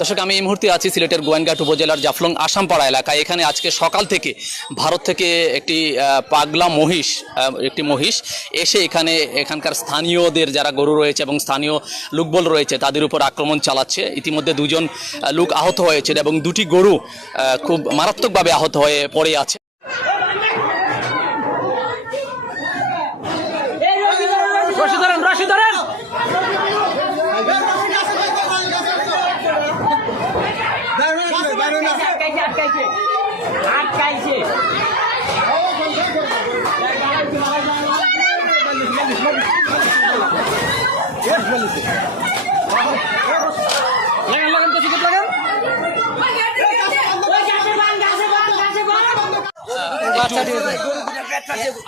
দর্শক, আমি এই মুহূর্তে আছি সিলেটের গোয়েনঘাট উপজেলার জাফলং আসামপাড়া এলাকায়। এখানে আজকে সকাল থেকে ভারত থেকে একটি পাগলা মহিষ এসে এখানকার স্থানীয়দের যারা গরু রয়েছে এবং স্থানীয় লোকবল রয়েছে তাদের উপর আক্রমণ চালাচ্ছে। ইতিমধ্যে দুজন লোক আহত হয়েছে এবং দুটি গরু খুব মারাত্মকভাবে আহত হয়ে পড়ে আছে।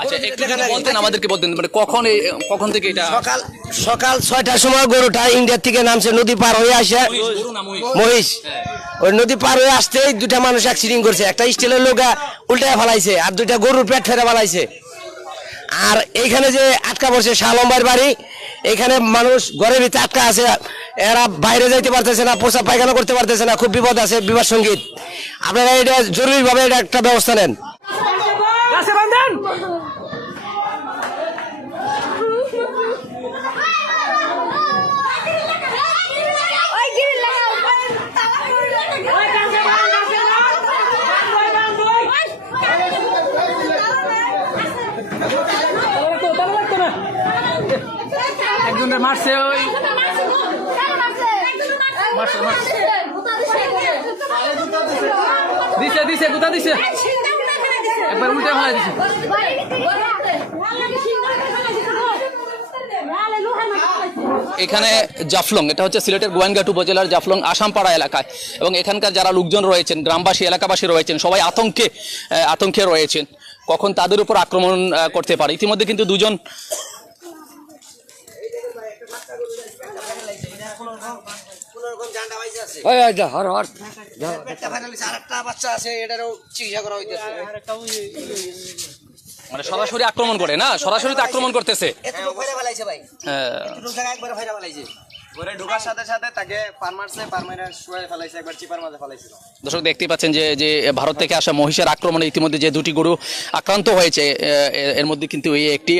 আচ্ছা, একটু বলতেন, আমাদেরকে বলতেন মানে কখন থেকে এটা? সকাল 6টার সময় গরুটা ইন্ডিয়া থেকে নামছে, নদী পার হয়ে আসে মহিষ। ওই নদী পার হয়ে আসতেই দুটা মানুষ অ্যাক্সিডেন্ট করছে। একটা স্টিলের লোকা উল্টায় ফেলাইছে আর দুইটা গরুর পেট ফেরে ফেলাইছে। আর এইখানে যে আটকা পড়ছে শাহলম্বার বাড়ি, এখানে মানুষ ঘরের ভিতরে আটকা আছে, এরা বাইরে যাইতে পারতেছে না, প্রসাব পায়খানা করতে পারতেছে না, খুব বিপদ আছে, বিবাদ সঙ্গীত। আপনারা এটা জরুরিভাবে এটা একটা ব্যবস্থা নেন। একজনের মারছে, ওই দিছে গুতা দিছে, একবার উল্টে ফেলাই দিছে। এখানে জাফলং, এটা হচ্ছে সিলেটের গোয়েনঘাট উপজেলার জাফলং আসামপাড়া এলাকায়, এবং এখানকার যারা লোকজন রয়েছেন, গ্রামবাসী এলাকাবাসী রয়েছেন, সবাই আতঙ্কে রয়েছেন কখন তাদের উপর আক্রমণ করতে পারে। ইতিমধ্যে কিন্তু দুজন মানে সরাসরি আক্রমণ করে না, সরাসরি তো আক্রমণ করতেছে। ঢোকার সাথে সাথে তাকে একবার চিপার মাঝে ফেলাইছিল। দর্শক, দেখতে পাচ্ছেন যে ভারত থেকে আসা মহিষের আক্রমণে ইতিমধ্যে যে দুটি গরু আক্রান্ত হয়েছে, এর মধ্যে কিন্তু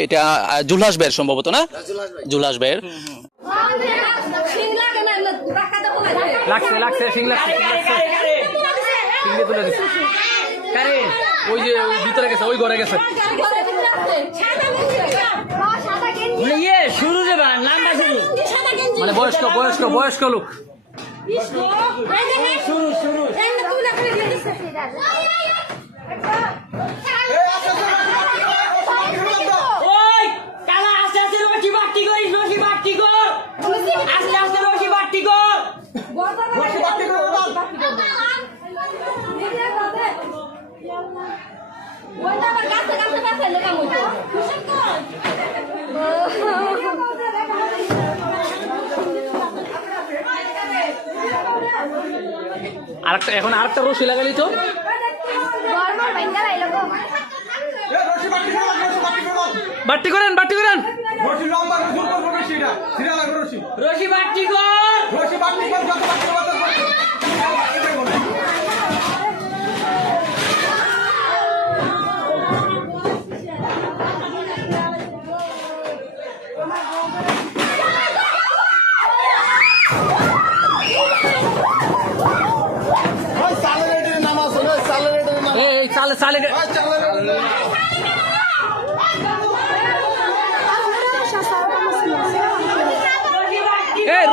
এটা জুলহাস বের, সম্ভবত না জুলহাস বের। ওই যে ভিতরে গেছে, ওই ঘরে গেছে। মানে বয়স্ক লোক। এখন আরেকটা রশি লাগালি তো। বাট্টি করেন রশি বাট্টি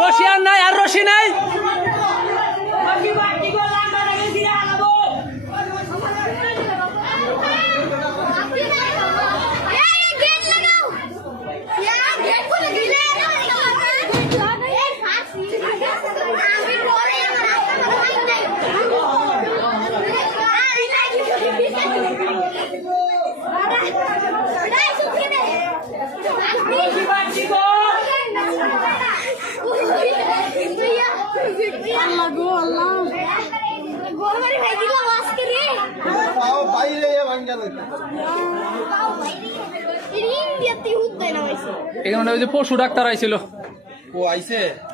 রশি আর নাই, আর রশি নাই। এখানে ওই যে পশু ডাক্তার আইছিল, ও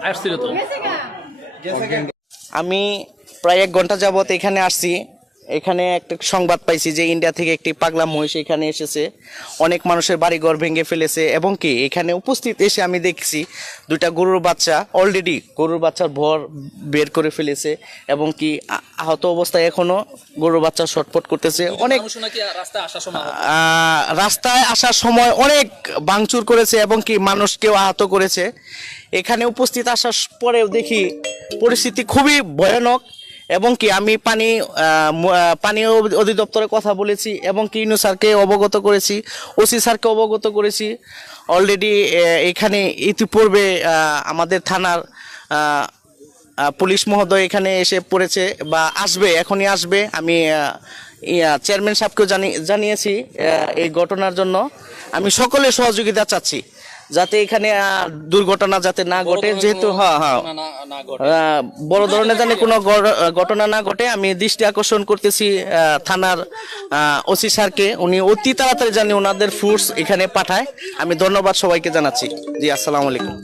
আসছিল তো। আমি প্রায় 1 ঘন্টা যাবত এখানে আসছি। এখানে একটা সংবাদ পাইছি যে ইন্ডিয়া থেকে একটি পাগলা মহিষ এখানে এসেছে, অনেক মানুষের বাড়িঘর ভেঙে ফেলেছে, এবং কি এখানে উপস্থিত এসে আমি দেখছি 2টা গরুর বাচ্চা অলরেডি গরুর বাচ্চার ভর বের করে ফেলেছে, এবং কি আহত অবস্থায় এখনো গরুর বাচ্চা ছটফট করতেছে। অনেক মানুষ নাকি রাস্তায় আসার সময় রাস্তায় আসার সময় অনেক ভাঙচুর করেছে, এবং কি মানুষকেও আহত করেছে। এখানে উপস্থিত আসার পরেও দেখি পরিস্থিতি খুবই ভয়ানক, এবং কি আমি পানি অধিদপ্তরে কথা বলেছি, এবং কি ইউনূস স্যারকে অবগত করেছি, ওসি স্যারকে অবগত করেছি। অলরেডি এখানে ইতিপূর্বে আমাদের থানার পুলিশ মহোদয় এখানে এসে পড়েছে বা আসবে, এখনই আসবে। আমি চেয়ারম্যান সাহেবকেও জানিয়েছি এই ঘটনার জন্য। আমি সকলের সহযোগিতা চাচ্ছি যাতে এখানে দুর্ঘটনা যাতে না ঘটে, যেহেতু বড় ধরনের জানি কোনো ঘটনা না ঘটে। আমি দৃষ্টি আকর্ষণ করতেছি থানার ওসি স্যারকে, উনি অতি তাড়াতাড়ি জানি ওনাদের ফোর্স এখানে পাঠায়। আমি ধন্যবাদ সবাইকে জানাচ্ছি। জি, আসসালামু আলাইকুম।